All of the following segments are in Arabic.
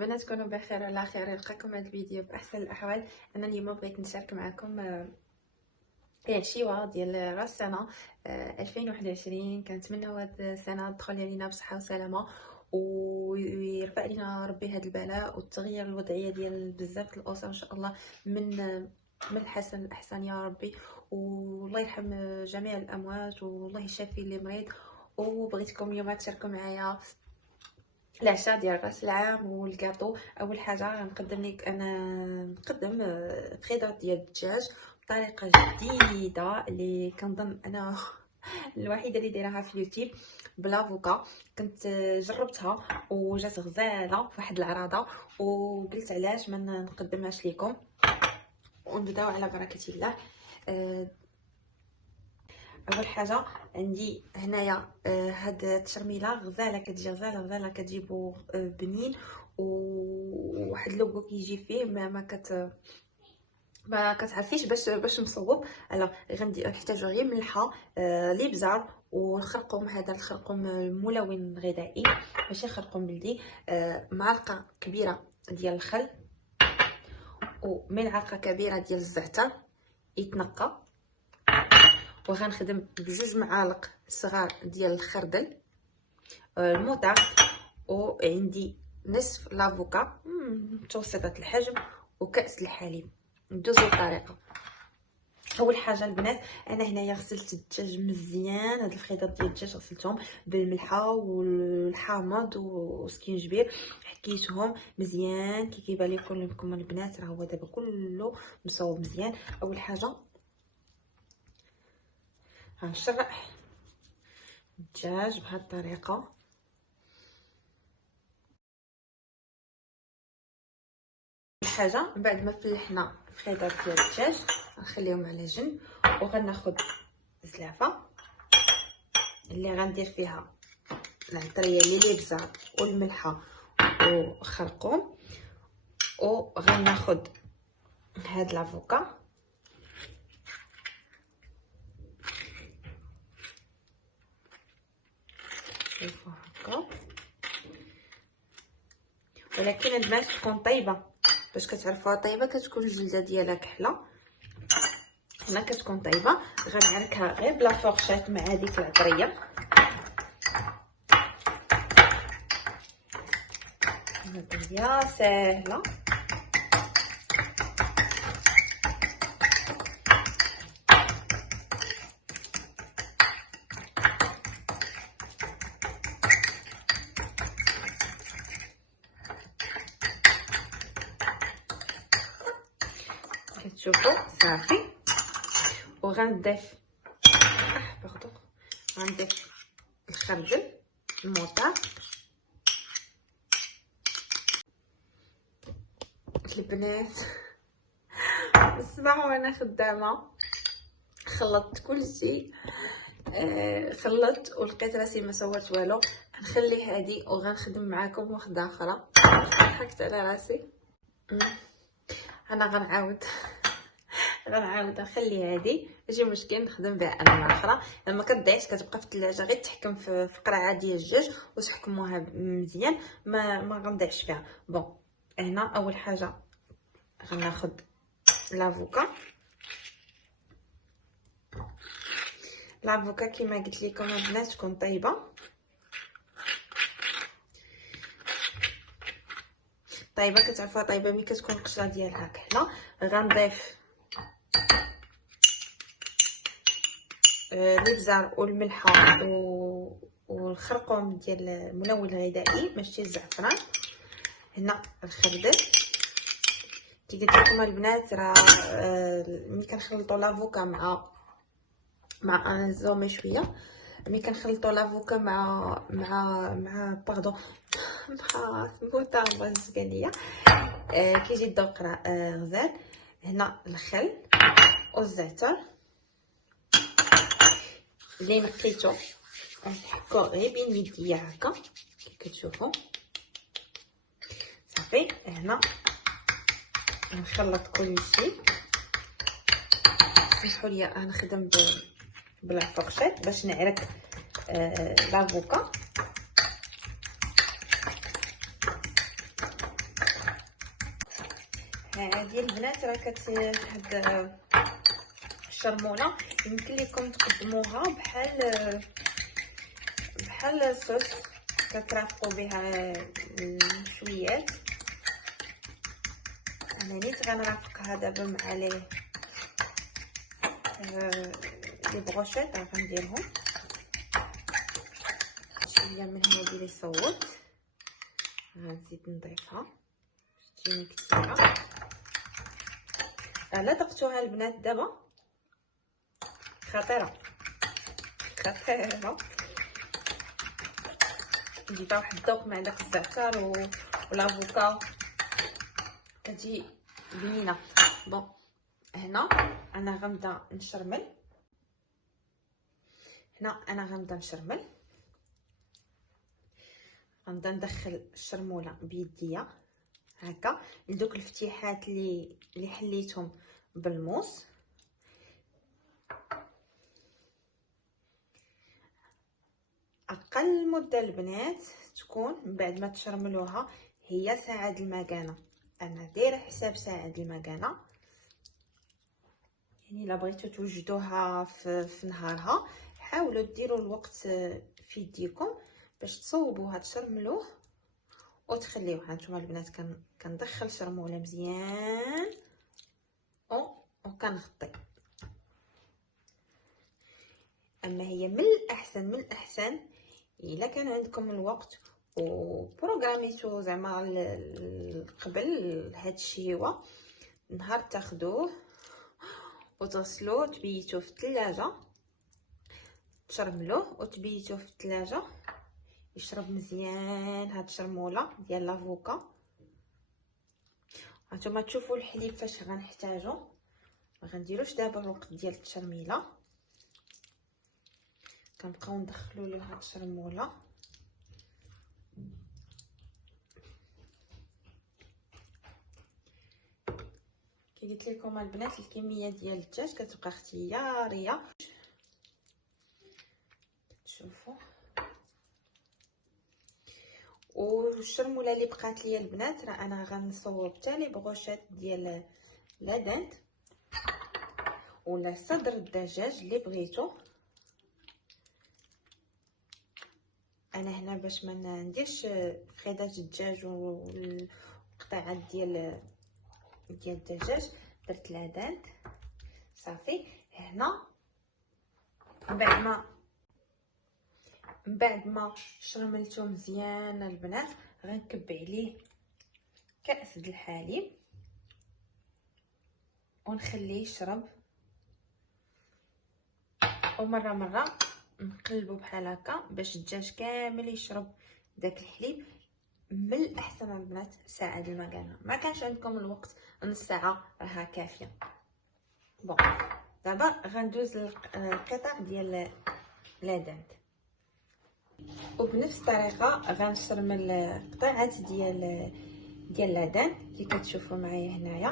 نتمنى تكونوا بخير وعلى خير. يلقاكم هذا الفيديو باحسن الاحوال. انا اليوم بغيت نشارك معكم شيوه ديال راس السنه 2021. كنتمناو هاد السنه تدخل علينا بصحه وسلامه ويرفع لنا ربي هذا البلاء وتغير الوضعيه ديال بزاف الاسر ان شاء الله من الحسن الاحسن يا ربي. والله يرحم جميع الاموات والله يشافي اللي مريض. وبغيتكم اليوم تشاركوا معايا العشاء ديال راس العام والكاطو. اول حاجه غنقدم لك انا نقدم فخيدر ديال الدجاج بطريقه جديده اللي كنظن انا الوحيده اللي دايرها في اليوتيوب بلافوكا. كنت جربتها وجات غزاله في واحد العراضه وقلت علاش ما نقدمهاش لكم ونبداو على بركه الله. اول حاجه عندي هنايا هاد التشرميله غزاله، كتجي غزاله كتجيبو بنين وواحد اللوغو كيجي فيه ما كتعرفيش باش نصوب. غندي نحتاجو غير ملحه الابزار والخرقوم. هذا الخرقوم الملون الغذائي ماشي خرقوم بلدي. معلقه كبيره ديال الخل وملعقه كبيره ديال الزعتر يتنقى. وغنخدم بجوج معالق صغار ديال الخردل الموطع. وعندي نصف لافوكا متوسطه الحجم وكاس الحليب. ندوزو الطريقه. اول حاجه البنات انا هنايا غسلت الدجاج مزيان. هاد الفخيدات ديال الدجاج غسلتهم بالملحه والحامض وسكينجبير، حكيتهم مزيان كي كيبان لكم البنات. راه هو دابا كله مصوب مزيان. اول حاجه غنشرح الدجاج بهذه الطريقه. الحاجه من بعد ما فلحنا الفخيدات ديال الدجاج غنخليهم على جنب وغناخذ الزلافه اللي غندير فيها العطريه اللي الابزار والملحه وخرقوم. وغناخذ هاد لافوكا شوفوا هكا، ولكن البنات تكون طيبه باش كتعرفوها طيبه كتكون الجلده ديالها كحله. هنا كتكون طيبه غنعركها غير بلا فورشيت مع هذيك العطريه. العطريه ساهله كتشوفوا صافي. وغنضيف غنضيف الخردل الموطع. البنات اسمعوا وانا خدامه خلطت كلشي. خلطت ولقيت راسي ما صورت والو. غنخلي هادي وغنخدم معاكم واحده اخرى. ضحكت على راسي. انا غنعاود نخلي هذه ماشي مشكل نخدم بها انا اخرى. لما كتضيعش كتبقى في الثلاجه غير تحكم في قرعه ديال الدجاج وتحكموها مزيان ما غنضيعش فيها. بون هنا اول حاجه غناخذ لافوكا. لافوكا كما قلت لكم البنات تكون طيبه كتعرفوها طيبه ملي كتكون القشره ديالها كحله. غنضيف الابزار والملحه والخرقوم ديال الملون الغذائي ماشي الزعفران. هنا الخردل كي قلت لكم البنات راه ملي كنخلطوا لافوكا مع انا زومي شويه. ملي كنخلطوا لافوكا مع باردون مع الموطا الزكاليه كيجي الذوق غزال. هنا الخل والزعتر اللي نقيتو نحكو غير بين يديا هكا كي كتشوفوا صافي. هنا نخلط كلشي. سمحوا لي غنخدم بلا فورشيت باش نعرك لافوكا. هذه البنات راه هاد الشرموله يمكن لكم تقدموها بحال صوص كترافقوا بها الشويات. انا نيت غنرافقها دابا مع لي بروشيط غنديرهم شويه من هذه اللي صوت. غنزيد نضيفها تجيني كثيره. لا دقتوها البنات دابا خطيره خطيره. نضيفها واحد الذوق مع داك الزعتر والافوكا كتجي بنينه. بون هنا انا غنبدا نشرمل. غنبدا ندخل الشرموله بيديا هكا لدوك الفتيحات اللي حليتهم بالموس. اقل مده البنات تكون من بعد ما تشرملوها هي ساعه المكانه. انا دايره حساب ساعه المكانه، يعني الا بغيتو توجدوها في نهارها حاولوا ديروا الوقت في يديكم باش تصوبوها تشرملوه وتخليوه. هانتوما البنات كندخل شرموله مزيان وكنغطي. اما هي من الاحسن الا كان عندكم الوقت وبروغراميتو زعما قبل هاد الشيوه نهار تاخدوه وتصلوه تبيتوه في الثلاجه، تشرملوه وتبيتوه في الثلاجه يشرب مزيان هاد الشرموله ديال لافوكا. هانتوما تشوفوا الحليب فاش غنحتاجو. ما غنديروش دابا الوقت ديال التشرميله، كنبقاو ندخلوا له هاد الشرموله. كي قلت لكم البنات الكميه ديال الدجاج كتبقى اختياريه. شوفوا والشرموله اللي بقات ليا البنات راه انا غنصوب حتى لي بروشيط ديال لادانت ولا صدر الدجاج اللي بغيتو. انا هنا باش ما نديرش خيدات الدجاج والقطعات ديال الدجاج درت لادانت صافي. هنا من بعد ما شرملته مزيان البنات غنكب عليه كأس د الحليب ونخليه يشرب، ومره نقلبو بحال هكا باش الدجاج كامل يشرب داك الحليب. من الاحسن البنات ساعه المكانه. ما كانش عندكم الوقت نص ساعه راها كافيه. بون دابا غندوز للقطع ديال لادانت وبنفس الطريقه غنشرمل قطعات ديال لادانت اللي كتشوفوا معايا هنايا.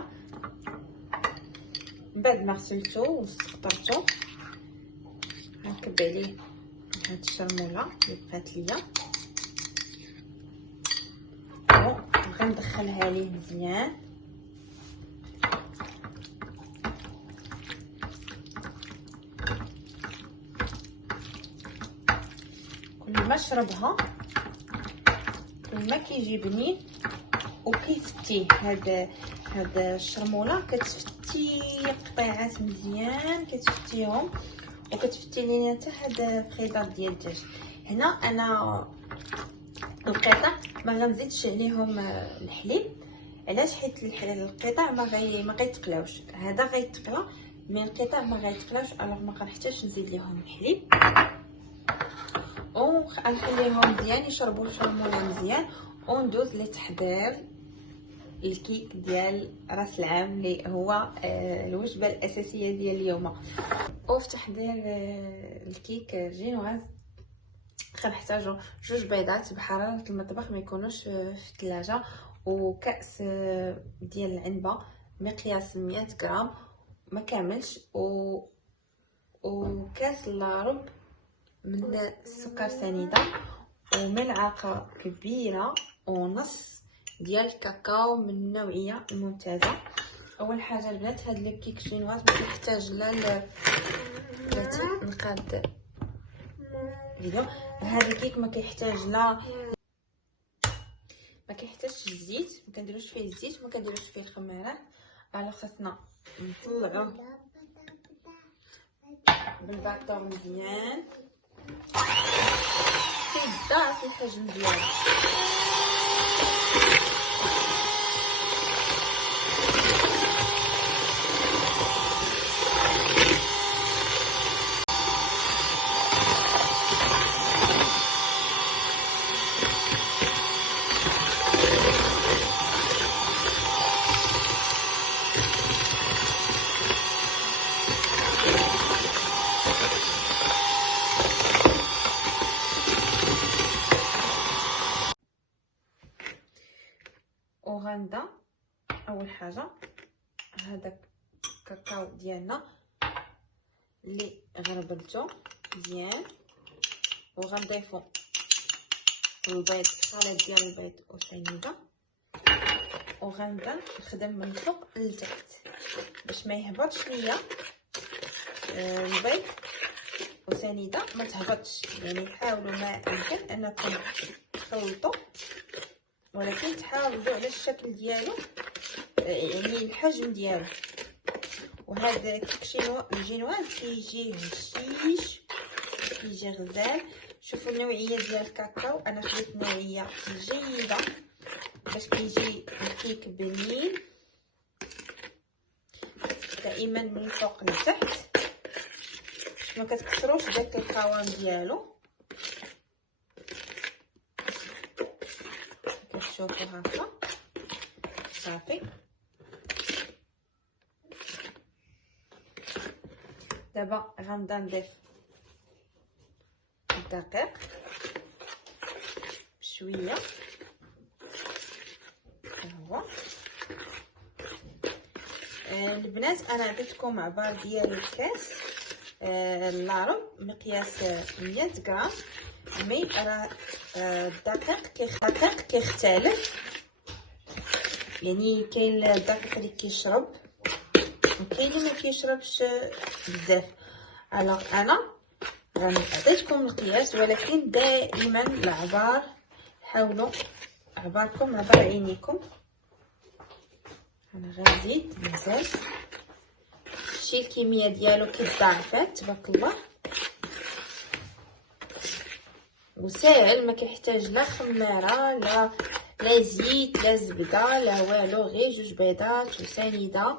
من بعد ما غسلته وسقطرته غنكب عليه هاد الشرموله اللي بقات ليا وغندخلها ليه مزيان. كل ما شربها كل ما كيجي بنين وكيفتي. هاد الشرموله كتفتي قطيعات مزيان، كتفتيهم وكتفتي لينا حتى هاد الخيضات ديال الدجاج. هنا انا القطع ما غنزيدش عليهم الحليب. علاش؟ حيت القطع ما غيتقلاوش. هذا غيتقلى من القطع ما غيتقلاوش، الوغ ما غنحتاجش نزيد ليهم الحليب ونخليهم مزيان يشربوا الشرموله مزيان. وندوز لتحضير الكيك ديال راس العام اللي هو الوجبه الاساسيه ديال اليوم. وفي تحضير الكيك جينواز غنحتاجو 2 بيضات بحراره المطبخ ما يكونوش في الثلاجه، وكاس ديال العنبه مقياس 100 غرام ما كاملش، وكاس الا ربع من السكر سنيده، وملعقه كبيره ونص ديال الكاكاو من النوعيه الممتازه. اول حاجه البنات هاد لي كيك شينواز ما كيحتاج لا بلاتي نقاد فيديو. هاد الكيك ما كيحتاج الزيت، ما كنديروش فيه الزيت، ما كنديروش فيه الخميره. على خاصنا نطلعوه بالباطور مزيان كيضاعف الحجم ديالو. وغنبدا اول حاجه هذاك الكاكاو ديالنا اللي غربلته مزيان، وغنضيفو البيض، خليط ديال البيض وسنيده، وغنبدا نخدم من الفوق للتحت باش ما يهبطش ليا البيض وسنيده ما تهبطش. يعني حاولوا ما يمكن انكم تخلطوا، ولكن تحافظوا على الشكل ديالو، يعني الحجم ديالو. وهذا كيك الجينواز كيجي هشيش، كيجي غزال. شوفوا النوعيه ديال الكاكاو، انا خديت نوعيه جيده باش كيجي الكيك بنين دائما من الفوق لتحت باش ما كتكسروش داك القوام ديالو. كتشوفوا هكا صافي. دابا غنبدا نضيف الدقيق بشويه، هو البنات انا عطيتكم عبار ديال الكاس اللارب مقياس 100 غرام، مي راه الدقيق كيختلف. يعني كاين الدقيق اللي كيشرب وكاين اللي ما كيشربش بزاف. الوغ انا غنعطيكم القياس، ولكن دائما العبار حاولوا عباركم عبار عينيكم. انا غنزيد مزال شي الكميه ديالو كيتضاعفات تبارك الله، وساهل ما كيحتاج لا خماره لا زيت لا زبده لا والو، غير جوج بيضات وسنيده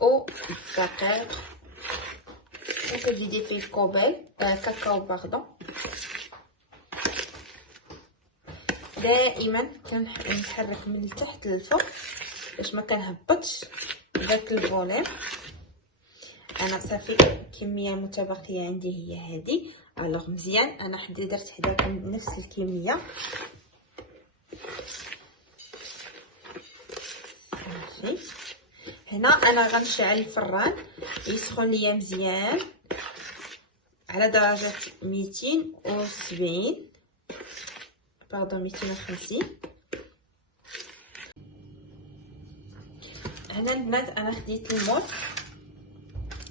ودقيق، وكتزيدي فيه الكوبيل كاكاو باردون. دائما كنحرك من التحت للفوق باش ما كنهبطش داك الفوليم. انا صافي الكميه المتبقيه عندي هي هذه. الوغ مزيان انا درت حداكم نفس الكميه. ماشي، هنا انا غنشعل الفران يسخن ليا مزيان على درجه 270 باردون 250. هنا البنات انا خديت المول،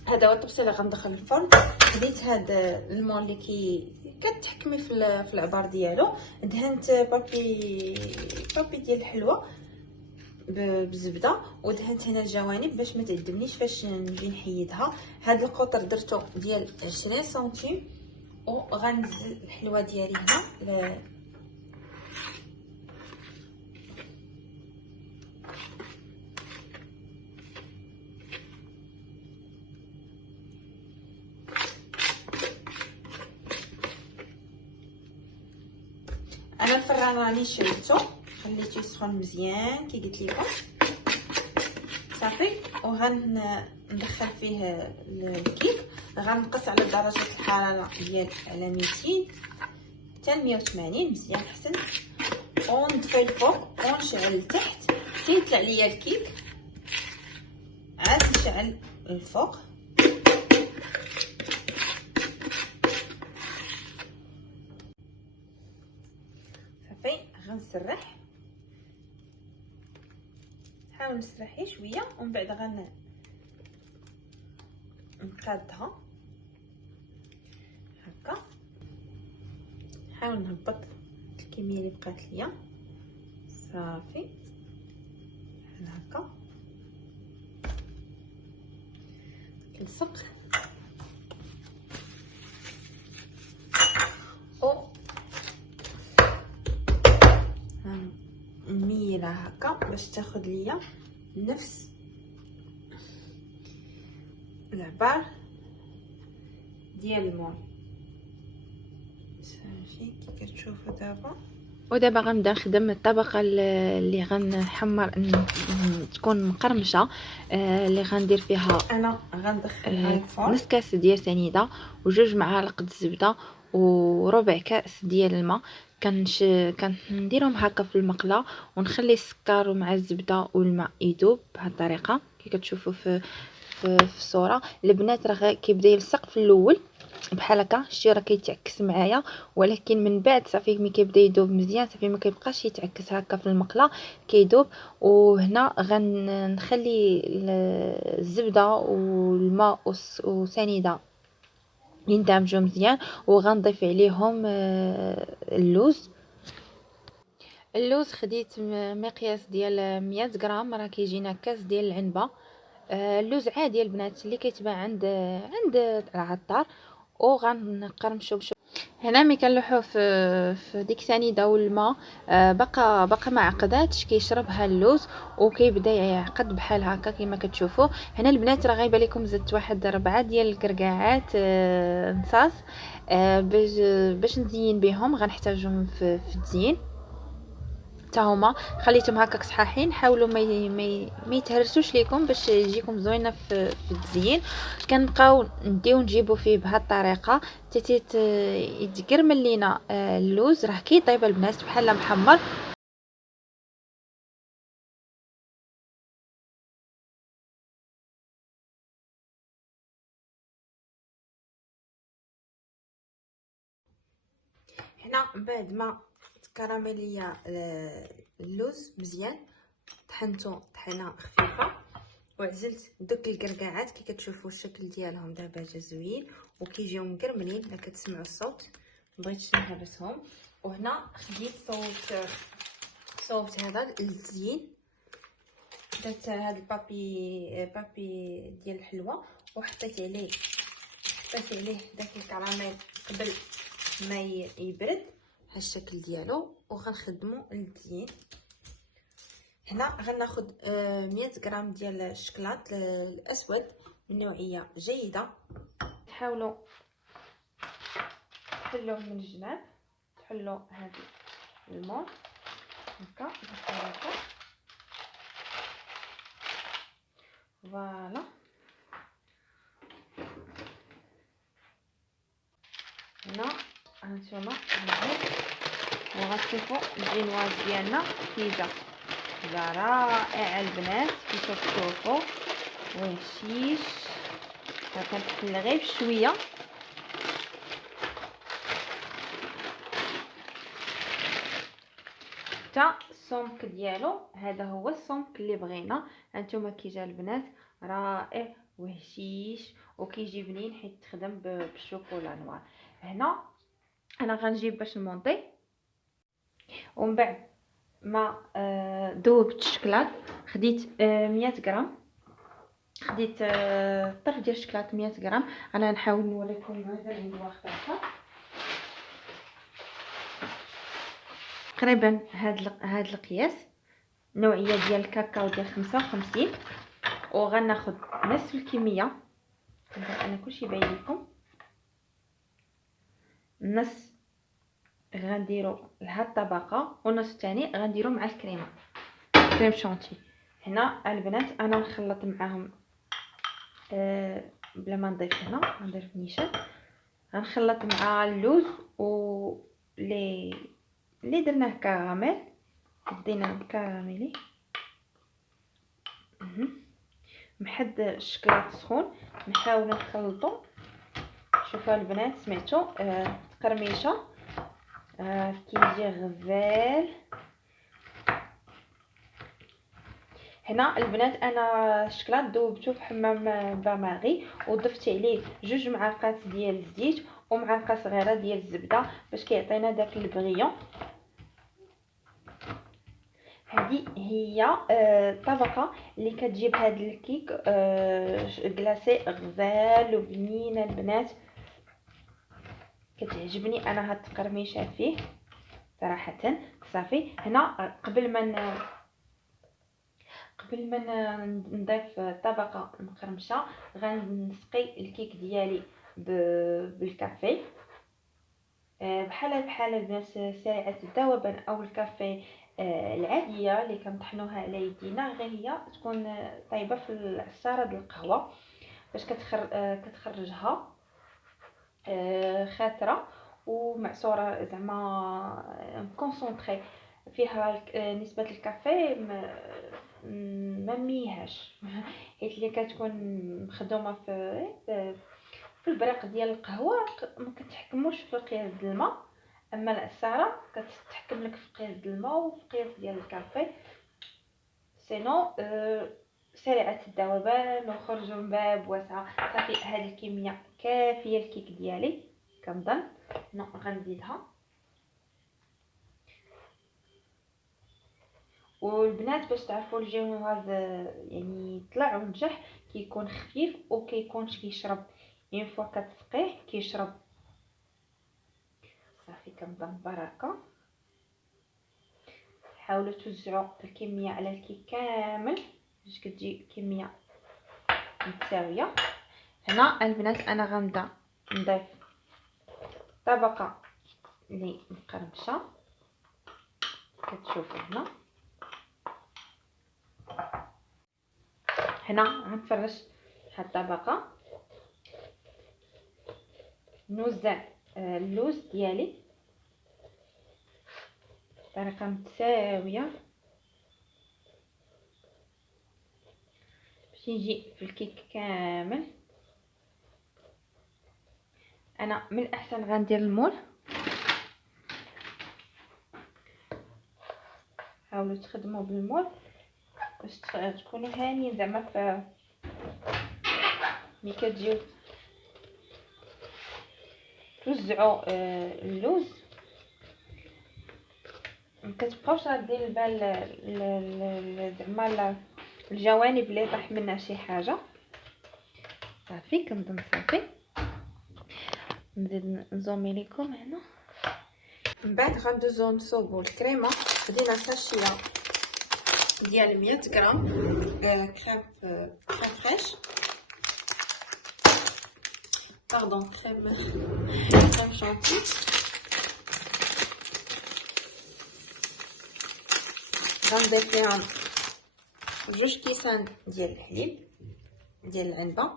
هذا هو الطبسيل اللي غندخل الفرن. خديت هذا المول اللي كتحكمي في العبار ديالو، دهنت بابي ديال الحلوى بالزبده، ودهنت هنا الجوانب باش ما تعذبنيش فاش نجي نحيدها. هذا القطر درته ديال 20 سنتيم، وغنزل الحلوى ديالي هنا انا الفران راني شعلته خليته يسخن مزيان كي قلت لكم صافي. وغندخل فيه الكيك، غنقص على درجه الحراره ديال على 200 حتى 180 مزيان حسن، ونطفي الفوق ونشعل التحت. كي يطلع ليا الكيك عاد نشعل الفوق. صافي غنسرح نحاول نسرحي شويه ومن بعد نقادها هكا. نحاول نهبط الكميه اللي بقات ليا صافي بحال هكا. كنلصق او ميله هكا باش تاخد ليا نفس العبار ديال المول صافي كي كتشوفوا دابا. ودابا غنبدا نخدم الطبقه اللي غنحمر تكون مقرمشه، اللي غندير فيها انا غندخل نص كاس ديال سنيده وجوج معالق الزبده وربع كاس ديال الماء. كنديرهم هكا في المقله ونخلي السكر مع الزبده والماء يذوب بهذه الطريقه كي كتشوفوا في الصوره. البنات راه كيبدا يلصق في الاول بحال هكا، شتي راه كيتعكس معايا، ولكن من بعد صافي ملي كيبدا يذوب مزيان صافي ما كيبقاش يتعكس هكا في المقله، كيذوب. وهنا غنخلي الزبده والماء وسنيده يندمجوا مزيان، وغنضيف عليهم اللوز خديت مقياس ديال 100 غرام، راه كيجينا كاس ديال العنبه. اللوز عادي البنات اللي كيتباع عند العطار، وغنقرمشو هنا ملي كنلوحوه في ديك سنيده والماء. باقا ما عقداتش، كيشربها اللوز وكيبدا يعقد بحال هكا كما كتشوفوا. هنا البنات راه غايبه لكم زدت واحد 4 ديال الكركاعات نصاص باش نزين بهم، غنحتاجهم في التزيين حتى هما. خليتهم هكاك صحاحين، حاولوا ما يتهرسوش ليكم باش يجيكم زوينه في التزيين. كنبقاو نجيبوا فيه بهذه الطريقه حتى يتقرمل لينا اللوز. راه كيطيب البنات بحال محمر. هنا بعد ما تكراميليا اللوز مزيان طحينه خفيفه وعزلت دوك الكركاعات كي كتشوفوا الشكل ديالهم دابا جا زوين وكيجيو مكرملين. لا كتسمعوا الصوت مبغيتش نهرسهم. وهنا خديت صوبت هذا للتزيين، درت هذا البابي ديال الحلوى وحطيت عليه داك الكراميل قبل ما يبرد ها الشكل ديالو، وغنخدمو للتزيين. هنا غناخد 100 غرام ديال الشكلاط الاسود من نوعيه جيده. حاولوا تحلوه من الجناب، تحلوا هذا المول هكا بالطريقه فوالا. هنا هانتوما وغتشوفوا الجينواز ديالنا كي جا رائع البنات كي كتشوفوا وهشيش. كنحل غير بشويه حتى السمك ديالو. هذا هو السمك اللي بغينا. هانتوما كي جا البنات رائع وهشيش وكيجي بنين حيت تخدم بالشوكولا نوار. هنا انا غنجيب باش نمونطي، ومن بعد ما ذوبت الشكلاط خديت 100 غرام، خديت طرف ديال الشكلاط 100 غرام. انا نحاول نوريكم هذا اللي هو اختارته تقريبا هاد القياس نوعيه ديال الكاكاو ديال 55. وغناخد نفس الكميه، انا كلشي باين لكم نص غنديرو لهاد الطبقه ونص الثاني غنديرو مع الكريمه كريم شونتي. هنا البنات انا نخلط معاهم بلا ما نضيف هنا غندير في نيشان. غنخلط مع اللوز و اللي درناه كراميل، دينا كراميلي محد الشكلاط سخون. نحاول نخلطو. شوفوا البنات سمعتوا تقرميشه كيجي غزال. هنا البنات انا الشكلاط ذوبته في حمام باماغي وضفت عليه 2 معالق ديال الزيت ومعلقه صغيره ديال الزبده باش كيعطينا داك البغيون. هذه هي الطبقه اللي كتجيب هذا الكيك كلاصي غزال وبنينه البنات، كتعجبني انا هاد التقرميشه فيه صراحه. صافي هنا قبل ما نضيف طبقه مقرمشه غنسقي الكيك ديالي بالكافي بحال البنات سريعه الذوبان او الكافي العاديه اللي كنطحنوها على يدينا، غير هي تكون طايبه في العصاره ديال القهوه باش كتخرجها خاتره ومعصوره زعما كونسونطري فيها نسبه الكافي ما ميهاش حيت اللي كتكون مخدومه في البريق ديال القهوه ما كتحكموش في قياس الماء، اما العصاره كتحكم لك في قياس الماء وفي قياس ديال الكافي. سينو سريعه الذوبان وخرجوا من باب واسعه. صافي هذه الكميه كافيه الكيك ديالي كنظن. غنزيدها والبنات باش تعرفوا الجهاز يعني طلع ونجح كيكون خفيف وكيكونش كيشرب اون فوا كتسقيه كيشرب. صافي كنظن بركه. حاولوا توزعوا الكميه على الكيك كامل باش كتجي كميه متساويه. هنا البنات انا غنبدا نضيف طبقه اللي مقرمشه كتشوفوا هنا غنفرش هاد الطبقه، نوزع اللوز ديالي بطريقه متساويه باش يجي في الكيك كامل. انا من الاحسن غندير المول، حاولوا تخدموا بالمول باش تكونوا هانيين زعما في ملي كتجيو توزعوا اللوز مكتبقاوش ردين البال زعما الجوانب اللي طاح منها شي حاجه. صافي كنظن صافي نزيد نزومي لكم هنا. من بعد غندوزو نصوبو الكريمه. خدينا كاشيه ديال 100 غرام كريم فريش كريم شانتي. غنضيف ليهم 2 كيسان ديال الحليب ديال العنبه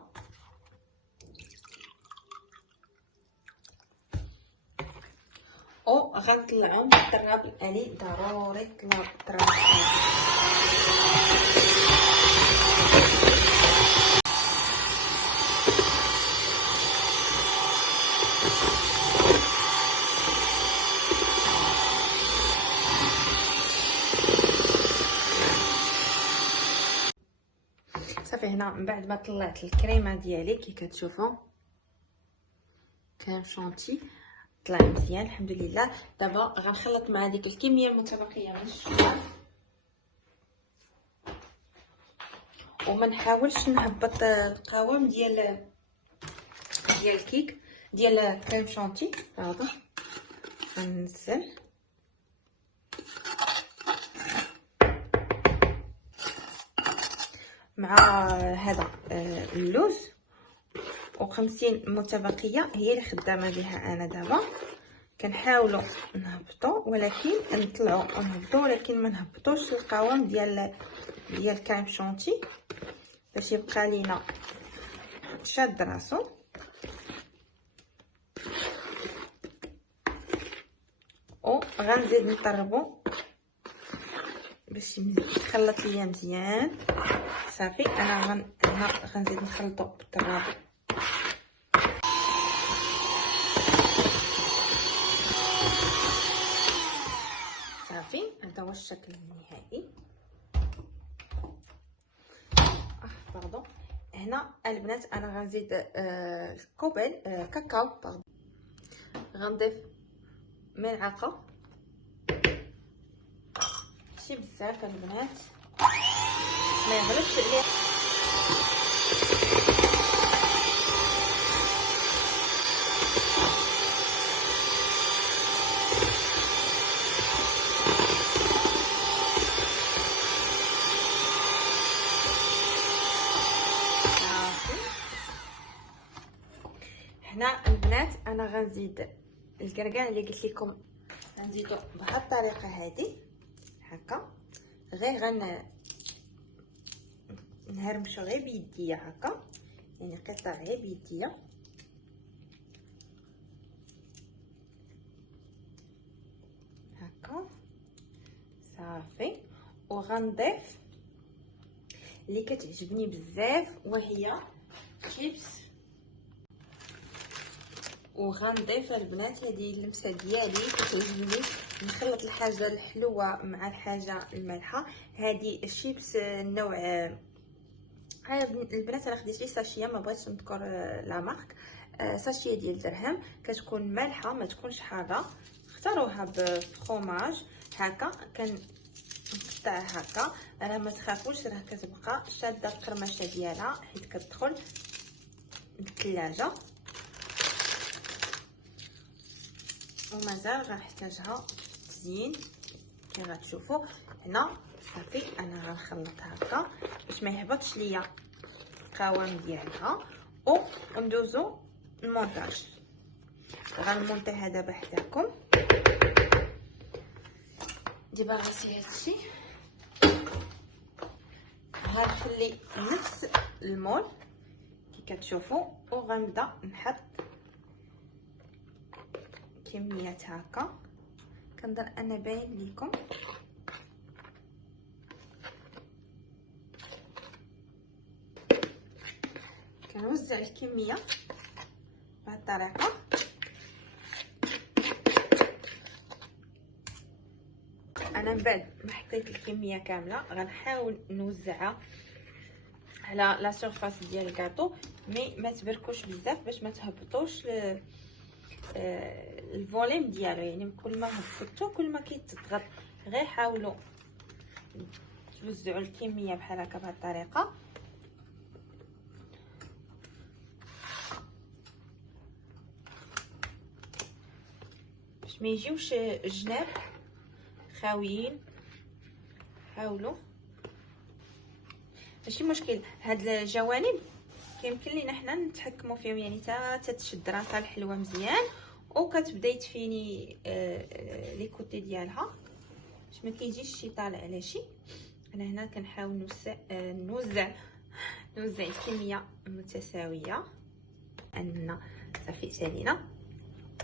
او غنطلعهم بالطراب الالي. ضروري طلعوا بالطراب صافي. هنا من بعد ما طلعت الكريمه ديالي كي كتشوفوا كريم شانتي طلع مزيان الحمد لله. دابا غنخلط مع ديك الكميه المتبقيه من الشوكولاته وما نحاولش نهبط القوام ديال الكيك ديال كريم شانتي. هذا غنزل مع هذا اللوز و50 متبقيه هي اللي خدامه بها انا. دابا كنحاولوا نهبطوا ولكن نطلعوا ونهبطوا ولكن ما نهبطوش القوام ديال كريم شانتي باش يبقى لينا شاد راسو. غنزيد نطربو باش يخلط ليا مزيان. صافي انا غنزيد نخلطو بالطراب. صافي هذا هو الشكل النهائي. باردون. هنا البنات انا غنزيد كوبايه كاكاو باردون. غنضيف ملعقه، ماشي بزاف البنات، ما يغلبش عليه. هنا البنات انا غنزيد الكركاع اللي قلت لكم غنزيدو بهاد الطريقه هذه هكا، غير نهرمشو غير بيديا هكا، يعني قطع غير بيديا. هكا صافي. وغنضيف اللي كتعجبني بزاف وهي شيبس، وغنضيف البنات هذه اللمسه ديالي كتعجبني، نخلط الحاجه الحلوه مع الحاجه المالحه. هذه الشيبس النوع هاي البنات انا خديت لي ساشيه، ما بغيتش نذكر لا مارك، ساشيه ديال درهم، كتكون مالحه ما تكونش حاره. اختاروها بفرomage هكا، كنقطعها هكا. راه ما تخافوش، راه كتبقى شاده القرمشه ديالها حيت كتدخل للثلاجه، ومازال غنحتاجها في التزيين كي غتشوفوا. هنا صافي انا غنخلطها هكا باش ما يهبطش ليا القوام ديالها، وندوزو المونتاج. غنمونطيها دابا حداكم. دابا غنسي هادشي، غنخلي نفس المول كي كتشوفوا، وغنبدا نحط كميات هكا. كنظن انا باين لكم. كنوزع الكميه بهذه الطريقه. انا من بعد ما حطيت الكميه كامله غنحاول نوزعها على لا سيرفاس ديال الكاطو، مي ما تبركوش بزاف باش ما تهبطوش الفوليم ديالو. يعني كل ما هبطتو كل ما كيتضغط. غير حاولوا توزعوا الكميه بحال هكا بهذه الطريقه. باش ما يجيوش الجناب خاويين. حاولوا، ماشي مشكل. هاد الجوانب كيمكن لينا حنا نتحكموا فيهم، يعني حتى تشد راسها الحلوه مزيان وكتبدا يتفيني لي كوتي ديالها باش ما كيجيش شي طالع على شي. انا هنا كنحاول نوزع الكميه متساويه. اننا صافي سالينا.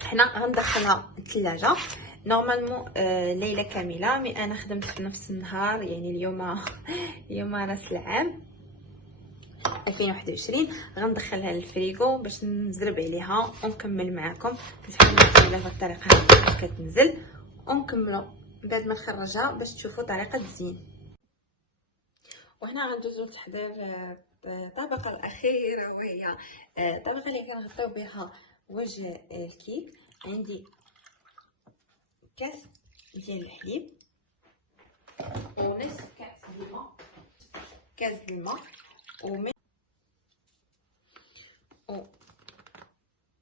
حنا غندخلها الثلاجه نورمالمون ليله كامله، مي انا خدمت في نفس النهار، يعني اليوم راس العام 2021. غندخلها للفريغو باش نزرب عليها ونكمل معكم. نحاول نديرها بهذه الطريقه هكا كتنزل، ونكملوا بعد ما نخرجها باش تشوفوا طريقه التزيين. وهنا غندوزو لتحضير الطبقه الاخيره، وهي الطبقه اللي كنغطيو بها وجه الكيك. عندي كاس ديال الحليب، ونصف كاس الماء،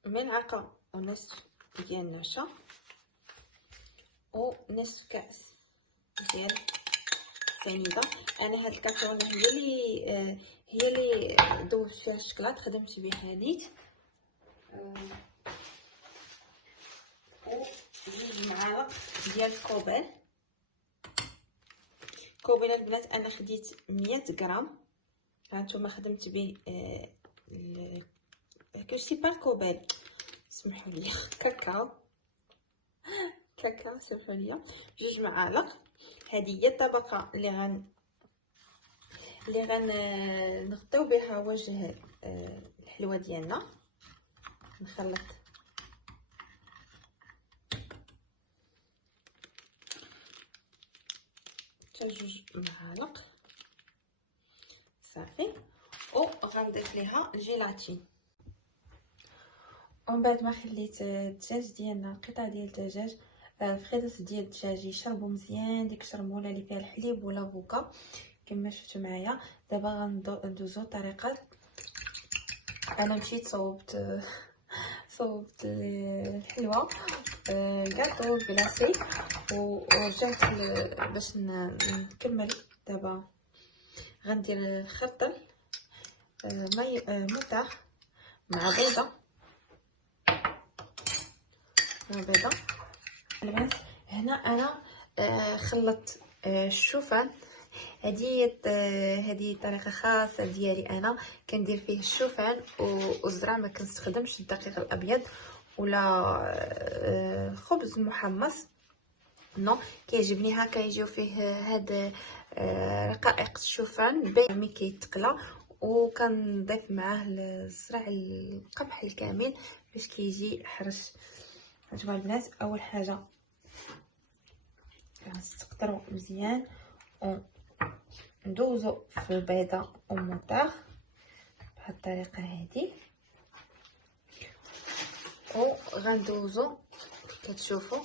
وملعقه ونصف ديال النشا، ونصف كاس ديال السنيده. انا هاد الكاسرونه هي اللي ذوبت فيها الشكلاط، خدمت بها نيت. و جوج معالق ديال كوبيل البنات انا خديت 100 غرام. هانتوما خدمت به كلشي بالكوبيل، سمحوا لي. كاكاو سمحوا لي. جوج معالق. هذه هي الطبقه اللي نغطيو بها وجه الحلوه ديالنا. نخلط حتى جوج معالق صافي. اخرى نضيف ليها الجيلاتين. ومن بعد ما خليت الدجاج ديالنا، قطع ديال الدجاج في خيطه ديال الدجاج يشربوا مزيان ديك الشرموله اللي فيها الحليب ولا فوكا كما شفتوا معايا. دابا غندوزو الطريقه. انا مشيت صوبت الحلوه الكاطو كلاصي ورجعت باش نكمل. دابا غندير الخرطل موطه مع بيضه البنات. هنا انا خلطت الشوفان. هذه طريقه خاصه ديالي، انا كندير فيه الشوفان والزرع، ما كنستخدمش الدقيق الابيض ولا خبز محمص. نو كيعجبني هكا يجيو فيه هاد رقائق الشوفان ملي كيتقلى، وكنضيف معاه الزرع القمح الكامل باش كيجي حرش. هانتوما البنات، اول حاجه كنستقطروا مزيان وندوزو في البيضه وموطاغ بهاد الطريقه هذه، وغندوزو كتشوفوا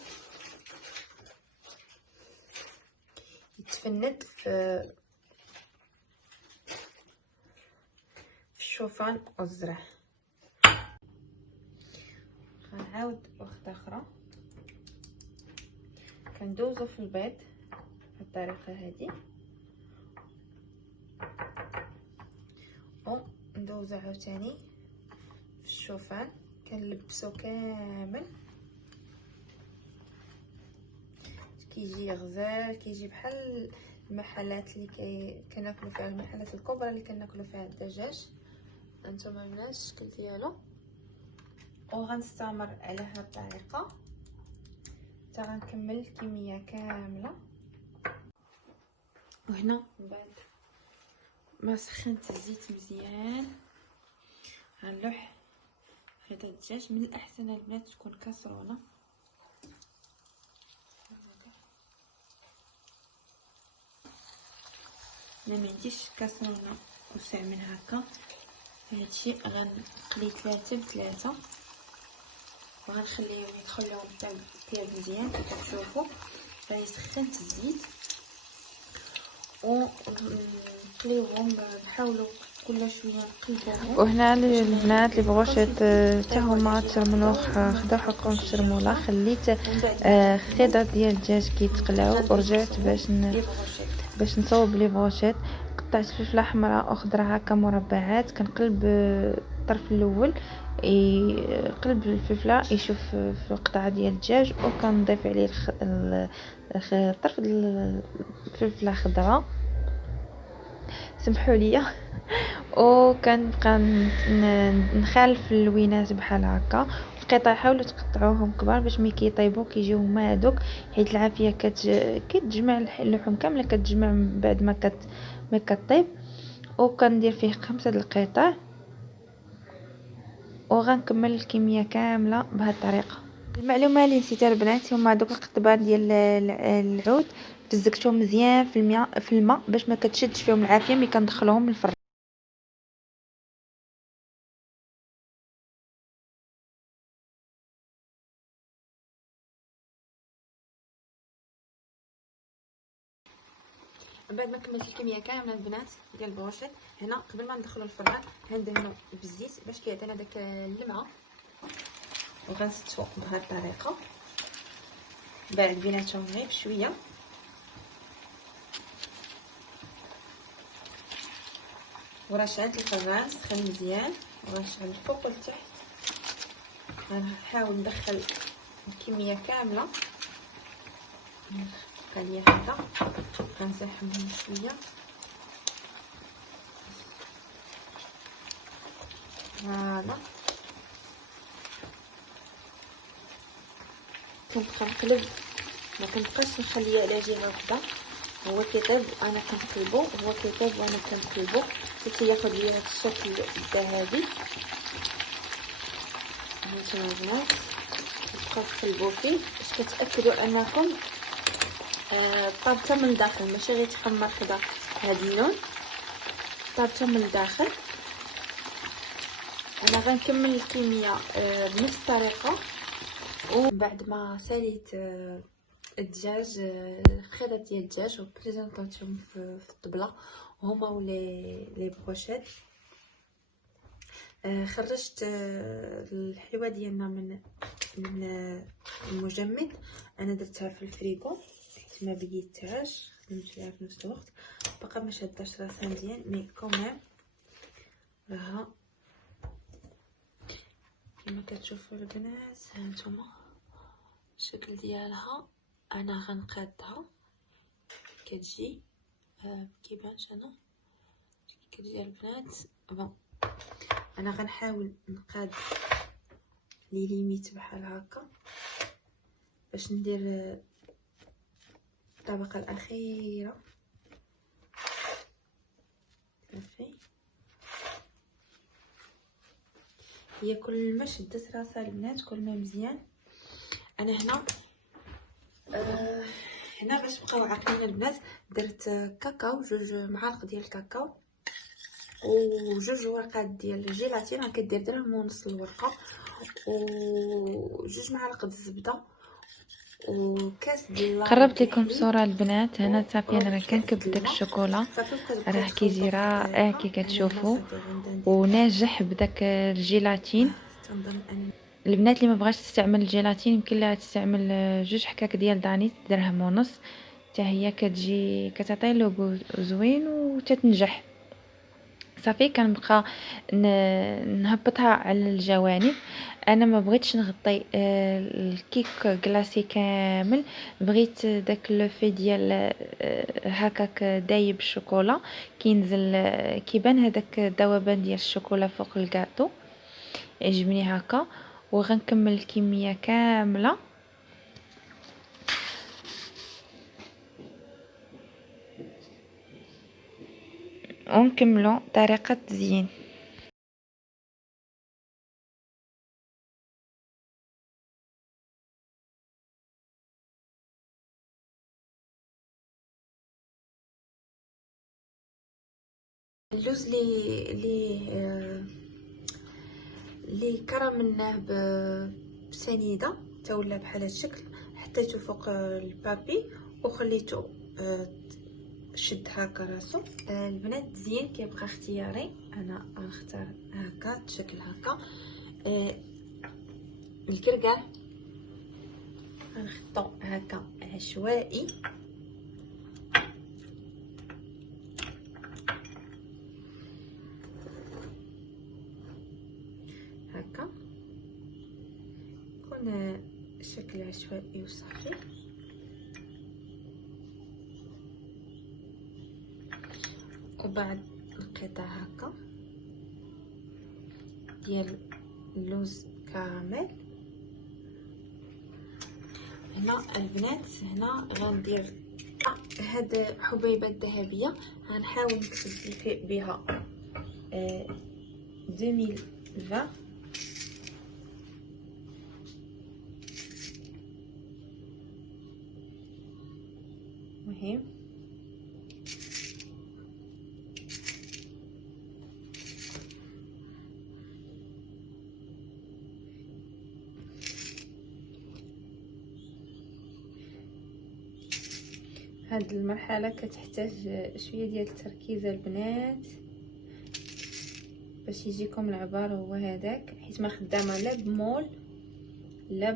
يتفند في الشوفان والزرع. غنعاود واحده اخرى كندوزو في البيض بالطريقه هذه، وندوزو عاوتاني في الشوفان كنلبسو كامل. كيجي غزال، كيجي بحال المحلات اللي كناكلو فيها، المحلات الكبرى اللي كناكلو فيها الدجاج. هانتوما البنات الشكل ديالو. وغنستمر على هاد الطريقه حتى غنكمل الكميه كامله. وهنا من بعد ما سخنت الزيت مزيان غنلوح خيط الدجاج. من الاحسن البنات تكون كسرونه، انا ما عنديش كسرونه وسع من هكا. هادشي غنقلي 3 ب3 وغنخليهم يدخلوا الطياب مزيان. كيف كتشوفوا راني سخنت الزيت ونقليوهم، نحاولوا كل شويه نقلبوهم. وهنا البنات اللي بغاو حتى هما الترمنوخ خداو حقهم الشرموله، خليت خيطه ديال الدجاج كيتقلاو ورجعت باش نصوب لي بروشيت. قطعت فلفله حمراء وخضراء هكا مربعات، كنقلب الطرف الاول يقلب الفلفله يشوف في القطعه ديال الدجاج، وكنضيف عليه طرف الفلفله خضراء، سمحوا لي. وكنبقى نخالف اللوينات بحال هكا. القطع حاولوا تقطعوهم كبار باش ملي كيطيبوا كيجيو هما هذوك، حيت العافيه كتجمع اللحوم كامله، كتجمع من بعد ما كطيب. وكندير فيه 5 القطع وغنكمل الكميه كامله بهذه الطريقه. المعلومه اللي نسيتها البنات هما دوك القطبان ديال العود، تزكتهم مزيان في الماء باش ما كتشدش فيهم العافيه ملي كندخلوهم للفرن. بعد ما كملت الكميه كامله البنات ديال البروشيت، هنا قبل ما ندخلو الفران غندهنو بالزيت باش كيعطينا داك اللمعه، وغنستفو بهذه الطريقه بعد بيناتهم غير بشويه. وراه شعلت الفران سخن مزيان وغنشعل الفوق والتحت. غنحاول ندخل الكميه كامله، بقى ليا هذا غنزاحمهم شويه. فوالا كنبقى نقلب، ما كنبقاش نخليه على جهه وحده، هو كيطيب وانا كنقلبو، هو كيطيب وانا كنقلبو حتى ياخذ لي هذا الشكل الذهبي. هانتوما البنات تبقاو تقلبوا فيه باش كتاكدوا انكم طابته من الداخل، ماشي غير تحمر كذا هذا اللون، طابته من الداخل. انا غنكمل الكميه بنفس الطريقه. وبعد ما ساليت الدجاج، الخيرات ديال الدجاج وبريزونطيتهم في الطبله هما ولي بروشيت. خرجت الحلوه ديالنا من المجمد. انا درتها في الفريغو حيت ما بيدتهاش، خدمت ليها في نفس الوقت. باقا ما شاداش راسها مزيان مي كوميم راها كما كتشوفوا البنات. هانتوما الشكل ديالها. انا غنقادها كتجي كيبانش انا كتجي البنات بون. انا غنحاول نقاد لي ليميت بحال هكا باش ندير الطبقه الاخيره. صافي، هي كل ما شدت راسها البنات كل ما مزيان. انا هنا باش نبقاو عاقلين البنات درت كاكاو، 2 معالق ديال الكاكاو و2 ورقات ديال الجيلاتين. كدير درهم ونص الورقه، و2 معالق الزبده، وكاس ديال قربت لكم صورة البنات. هنا صافي انا راه كنكب داك الشوكولا، راه كيجي رائع كي كتشوفوا وناجح بداك الجيلاتين. البنات اللي ما بغاش تستعمل الجيلاتين يمكن لها تستعمل 2 حكاك ديال دانيت درهم ونص، حتى هي كتجي كتعطي لوغو زوين وتتنجح. صافي كنبقى نهبطها على الجوانب. انا ما بغيتش نغطي الكيك كلاسي كامل، بغيت داك لو في ديال هكاك دايب الشوكولا كينزل كيبان هذاك الذوبان ديال الشوكولا فوق الكاطو. عجبني هكا وغنكمل الكميه كامله ونكملو طريقه تزيين. اللوز اللي كرملناه بسنيده تا ولا بحال هذا الشكل، حطيته فوق البابي وخليته شد هكا راسو. البنات زين كيبقى اختياري، انا غنختار هكا بشكل هكا. الكركاع غنحطو هكا عشوائي هكا، يكون شكل عشوائي وصافي. وبعد القطع هكا ديال اللوز كراميل. هنا البنات هنا غندير هاد حبيبات ذهبيه، غنحاول نكتب بها 2020. مهم هاد المرحله كتحتاج شويه ديال التركيز البنات باش يجيكم العبار هو هذاك، حيت ما خدامه لا بمول لا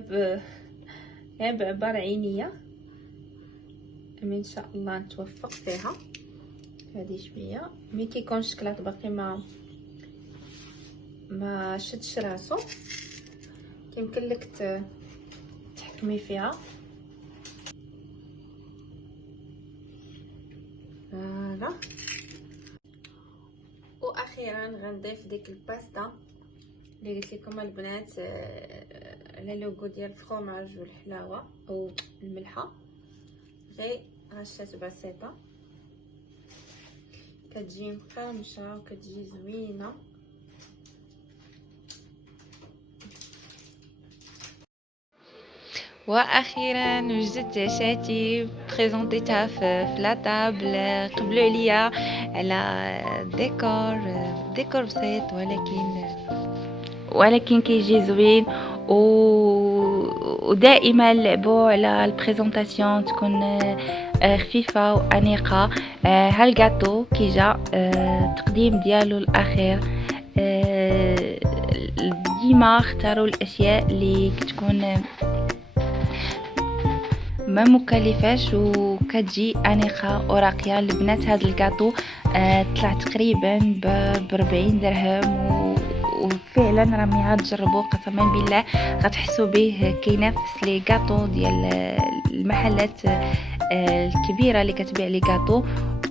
بعبار عينيه. ان شاء الله نتوفق فيها. هذه شويه ملي كيكون الشكلاط باقي ما شدش راسو يمكن لك تحكمي فيها. فوالا. واخيرا غنضيف ديك الباستا اللي قلت لكم البنات على لوغو ديال الفرomاج والحلاوه او الملحه، غير رشات بسيطه كتجي مقرمشه وكتجي زوينه. واخيرا وجدت عشاتي بريزونطيتها في لا طابل. قبلوا عليا على ديكور بسيط ولكن ولكن كيجي زوين. ودائما نلعبوا على البريزونطاسيون تكون خفيفه وانيقه. هالغاتو كي جا التقديم ديالو الاخير ديما اختاروا الاشياء اللي كتكون ما مكلفاش وكتجي انيقه وراقيه. البنات هذا الكاطو طلع تقريبا ب 40 درهم وفعلا راه تجربوه قسما بالله غتحسوا به كينافس لي كاطو ديال المحلات الكبيره اللي كتبيع لي كاطو.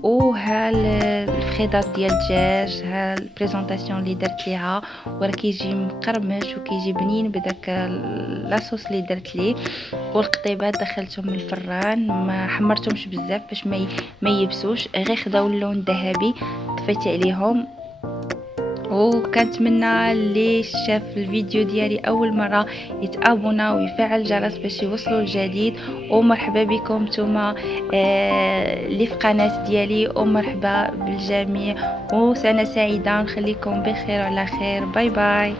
وها الفخيضات ديال الدجاج، ها البريزونطاسيون اللي درت ليها وراه كيجي مقرمش وكيجي بنين بداك لاصوص اللي درت ليه. والقطيبات دخلتهم الفران، ما حمرتهمش بزاف باش ما يبسوش، غير خداو اللون الذهبي طفيت عليهم. وكنتمنى اللي شاف الفيديو ديالي اول مره يتابونا ويفعل الجرس باش يوصلوا الجديد. ومرحبا بكم نتوما اللي في قناه ديالي، ومرحبا بالجميع وسنه سعيده، نخليكم بخير وعلى خير. باي باي.